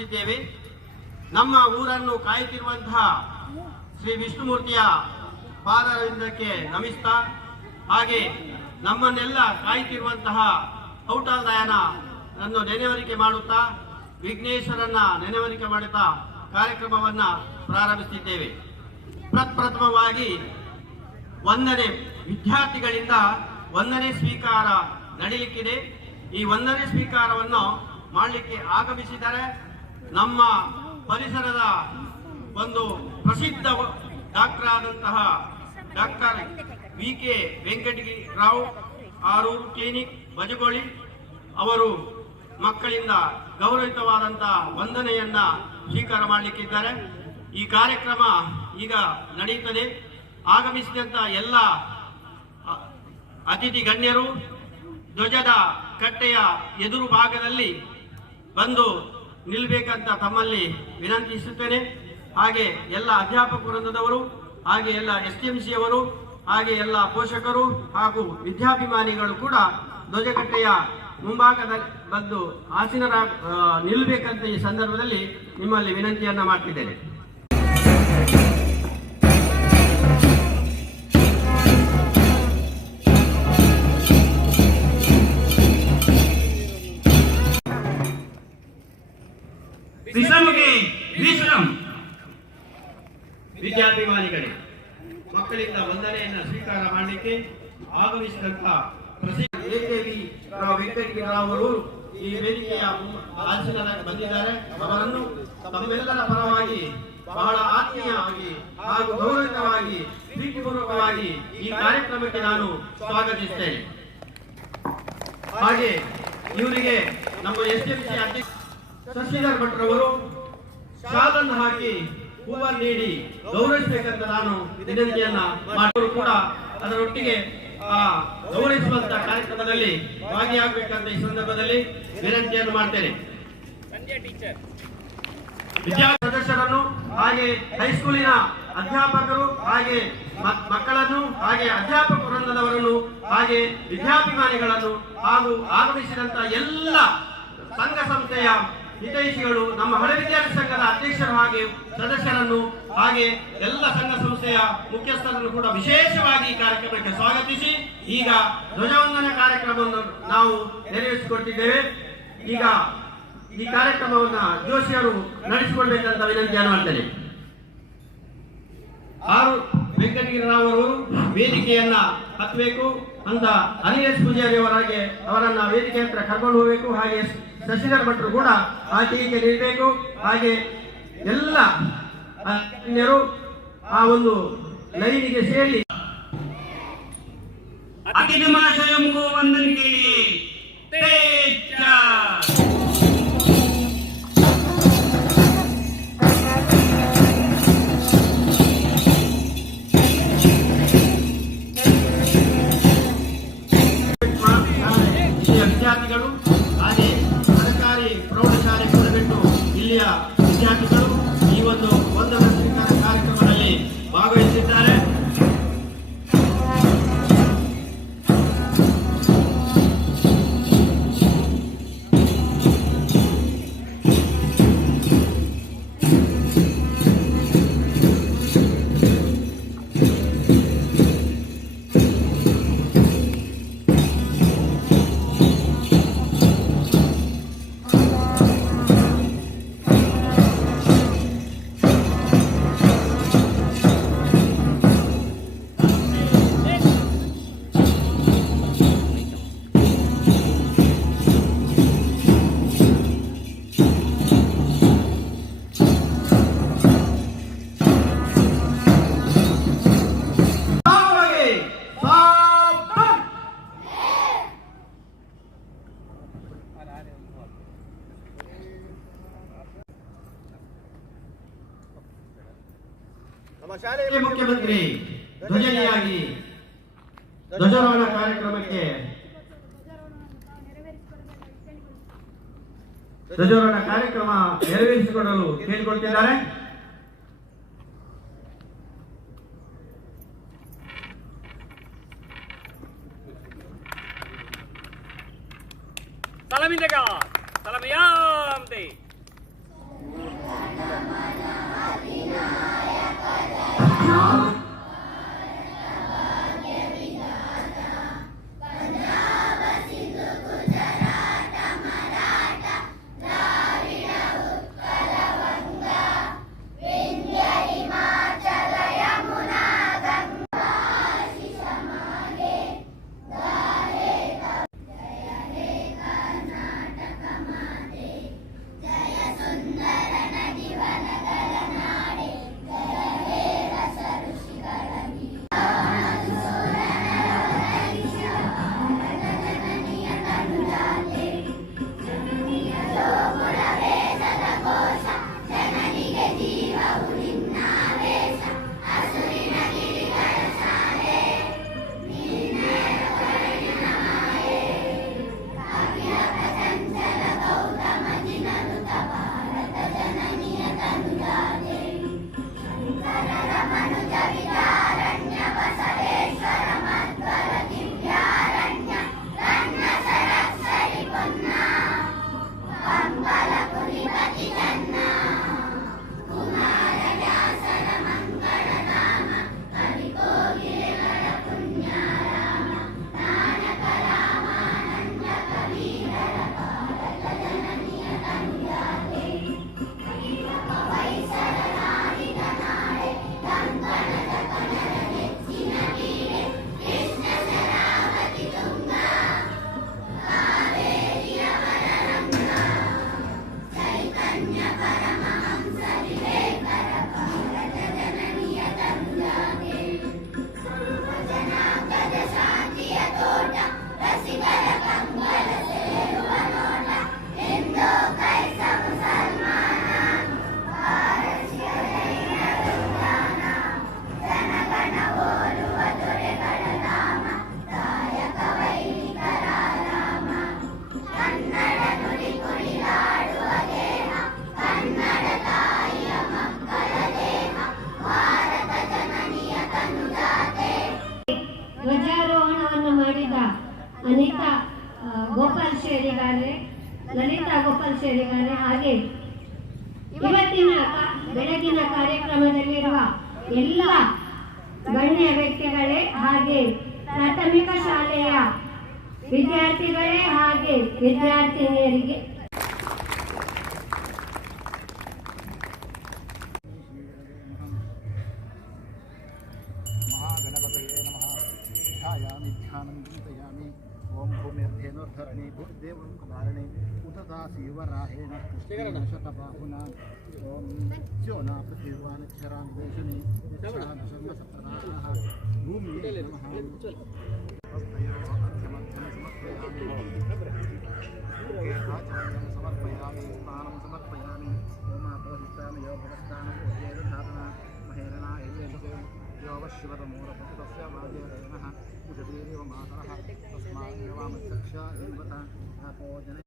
ಪ್ರಾರಂಭಿಸುತ್ತಿದ್ದೇವೆ ನಮ್ಮ ಊರನ್ನು ಕಾಯುತ್ತಿರುವಂತಹ ಶ್ರೀ ವಿಷ್ಣುಮೂರ್ತಿಯ ಪಾದರವಿಂದಕ್ಕೆ ನಮಿಸ್ತಾ. ಹಾಗೆ ನಮ್ಮನ್ನೆಲ್ಲ ಕಾಯುತ್ತಿರುವಂತಹ ಔಟಾಲ್ ದಯನ ಅನ್ನು ನೆನೆವರಿಕೆ ಮಾಡುತ್ತಾ, ವಿಘ್ನೇಶ್ವರನ್ನ ನೆನೆವರಿಕೆ ಮಾಡುತ್ತಾ ಕಾರ್ಯಕ್ರಮವನ್ನ ಪ್ರಾರಂಭಿಸಿದ್ದೇವೆ ಪ್ರಪ್ರಥಮವಾಗಿ ಒಂದನೇ ವಿದ್ಯಾರ್ಥಿಗಳಿಂದ ಒಂದನೇ ಸ್ವೀಕಾರ ನಡೀಲಿಕ್ಕಿದೆ. ಈ ಒಂದನೇ ಸ್ವೀಕಾರವನ್ನು ಮಾಡಲಿಕ್ಕೆ ಆಗಮಿಸಿದರೆ ನಮ್ಮ ಪರಿಸರದ ಒಂದು ಪ್ರಸಿದ್ಧ ಡಾಕ್ಟರ್ ಆದಂತಹ doctor V K Venkatarao Aroor clinic Bajagoli. ಅವರು ಮಕ್ಕಳಿಂದ ಗೌರವಿತವಾದಂತಹ ವಂದನೆಯನ್ನ ಸ್ವೀಕಾರ ಮಾಡಲಿಕ್ಕಿದ್ದಾರೆ. ಈ ಕಾರ್ಯಕ್ರಮ ಈಗ ನಡೆಯುತ್ತದೆ ಆಗಮಿಸಿದಂತ ಎಲ್ಲ ಅತಿಥಿ ಗಣ್ಯರು ಧ್ವಜದ ಕಟ್ಟೆಯ ಎದುರು ಭಾಗದಲ್ಲಿ ಬಂದು ನಿಲ್ಬೇಕಂತ ತಮ್ಮಲ್ಲಿ ವಿನಂತಿಸುತ್ತೇನೆ. ಹಾಗೆ ಎಲ್ಲ ಅಧ್ಯಾಪಕ ವೃಂದದವರು, ಹಾಗೆ ಎಲ್ಲ ಎಸ್ ಟಿ ಎಂ ಸಿ ಅವರು ಹಾಗೆ ಎಲ್ಲ ಪೋಷಕರು ಹಾಗೂ ವಿದ್ಯಾಭಿಮಾನಿಗಳು ಕೂಡ ಧ್ವಜಕಟ್ಟೆಯ ಮುಂಭಾಗದಲ್ಲಿ ಬಂದು ಆಸೀನರ ನಿಲ್ಲಬೇಕಂತ ಈ ಸಂದರ್ಭದಲ್ಲಿ ನಿಮ್ಮಲ್ಲಿ ವಿನಂತಿಯನ್ನ ಮಾಡ್ತಿದ್ದೇನೆ. ಪ್ರಸಿದ್ಧ ಎಕೆವಿ ಅವರು ಈ ವೇದಿಕೆಯ ಆಸೀನರಾಗಿ ಬಂದಿದ್ದಾರೆ. ಅವರನ್ನು ತಮ್ಮೆಲ್ಲರ ಪರವಾಗಿ ಬಹಳ ಆತ್ಮೀಯವಾಗಿ ಹಾಗೂ ಗೌರವವಾಗಿ ಪ್ರೀತಿಪೂರ್ವಕವಾಗಿ ಈ ಕಾರ್ಯಕ್ರಮಕ್ಕೆ ನಾನು ಸ್ವಾಗತಿಸುತ್ತೇನೆ ಹಾಗೆ ಇವರಿಗೆ ನಮ್ಮ ಎಸ್ ಎಂ ಸಿ ಅಧ್ಯಕ್ಷ ಶಶಿಧರ್ ಭಟ್ರವರು ಶಾಲನ್ನು ಹಾಕಿ ಹೂವನ್ನು ನೀಡಿ ಗೌರವಿಸಬೇಕಂತ ನಾನು ವಿನಂತಿಯನ್ನ ಮಾಡೋರು ಕೂಡ ಅದರೊಟ್ಟಿಗೆ ಆ ಕಾರ್ಯಕ್ರಮದಲ್ಲಿ ಭಾಗಿಯಾಗಬೇಕಂತ ಈ ಸಂದರ್ಭದಲ್ಲಿ ವಿನಂತಿಯನ್ನು ಮಾಡ್ತೇನೆ. ವಿದ್ಯಾರ್ಥಿ ಸದಸ್ಯರನ್ನು ಹಾಗೆ ಹೈಸ್ಕೂಲಿನ ಅಧ್ಯಾಪಕರು ಹಾಗೆ ಮಕ್ಕಳನ್ನು ಹಾಗೆ ಅಧ್ಯಾಪಕ ವೃಂದದವರನ್ನು ಹಾಗೆ ವಿದ್ಯಾಭಿಮಾನಿಗಳನ್ನು ಹಾಗೂ ಆಗಮಿಸಿದಂತ ಎಲ್ಲ ಸಂಘ ಸಂಸ್ಥೆಯ ಹಿತೈಷಿಗಳು ನಮ್ಮ ಹಳೆ ವಿದ್ಯಾರ್ಥಿ ಸಂಘದ ಅಧ್ಯಕ್ಷರು ಹಾಗೆ ಸದಸ್ಯರನ್ನು ಹಾಗೆ ಎಲ್ಲ ಸಂಘ ಸಂಸ್ಥೆಯ ಮುಖ್ಯಸ್ಥರನ್ನು ಕೂಡ ವಿಶೇಷವಾಗಿ ಈ ಕಾರ್ಯಕ್ರಮಕ್ಕೆ ಸ್ವಾಗತಿಸಿ, ಈಗ ಧ್ವಜವಂದನ ಕಾರ್ಯಕ್ರಮವನ್ನು ನಾವು ನೆರವೇರಿಸಿಕೊಟ್ಟಿದ್ದೇವೆ. ಈಗ ಈ ಕಾರ್ಯಕ್ರಮವನ್ನ ಜೋಶಿಯರು ನಡೆಸಿಕೊಡ್ಬೇಕಂತ ವಿನಂತಿಯನ್ನು ಮಾಡ್ತೇನೆ ಆರು ವೆಂಕಟಗಿರಿರಾವ್ ಅವರು ವೇದಿಕೆಯನ್ನ ಹತ್ತಬೇಕು. ಅಂತ ಅನಿಲೇಶ್ ಪೂಜಾರಿ ಅವರಾಗಿ ಅವರನ್ನ ವೇದಿಕೆ ಹತ್ರ ಕರ್ಕೊಂಡು ಹೋಗಬೇಕು ಹಾಗೆ ಶಶಿಧರ್ ಭಟ್ರು ಕೂಡ ಆಚೆಗೆ ನಿಲ್ಬೇಕು ಹಾಗೆ ಎಲ್ಲ ಅನ್ಯರು ಆ ಒಂದು ಲೈನಿಗೆ ಸೇರಿ. ಮಹಾಶಯಂಗೂ ವಂದನೆ ಕೇಳಿ. ಮುಖ್ಯಮಂತ್ರಿ ಧ್ವಜನಿಯಾಗಿ ಧ್ವಜಾರೋಹಣ ಕಾರ್ಯಕ್ರಮಕ್ಕೆ ಧ್ವಜಾರೋಹಣ ಕಾರ್ಯಕ್ರಮ ನೆರವೇರಿಸಿಕೊಳ್ಳಲು ಕೇಳಿಕೊಳ್ತಿದ್ದಾರೆ. ಲಲಿತಾ ಗೋಪಾಲ್ ಶೇರಿಗಾರೆ ಹಾಗೆ ಇವತ್ತಿನ ಕ- ಬೆಳಗಿನ ಕಾರ್ಯಕ್ರಮದಲ್ಲಿರುವ ಎಲ್ಲ ಗಣ್ಯ ವ್ಯಕ್ತಿಗಳೇ ಹಾಗೆ ಪ್ರಾಥಮಿಕ ಶಾಲೆಯ ವಿದ್ಯಾರ್ಥಿಗಳೇ ಹಾಗೆ ವಿದ್ಯಾರ್ಥಿನಿಯರಿಗೆ महागणपतये नमः ध्यायामि ध्यानं चिन्तयामि ॐ भूमिर्धेनुर्धरणे भूर्देवं कुमारणे उतदासीवराहेण कृष्णशतबाहुना ॐ ज्योना पृथिवानक्षरां देशने यच्छानशन्नसप्तराः भूमिये नमः आचार्यं समर्पयामि स्नानं समर्पयामि होमापोहिष्टामि योगस्थानं महेरणाय यो वशिवतमूलभक्तस्य वाजेनः उजवीरिव मातरः तस्मादेवामचक्षा देवता भोजने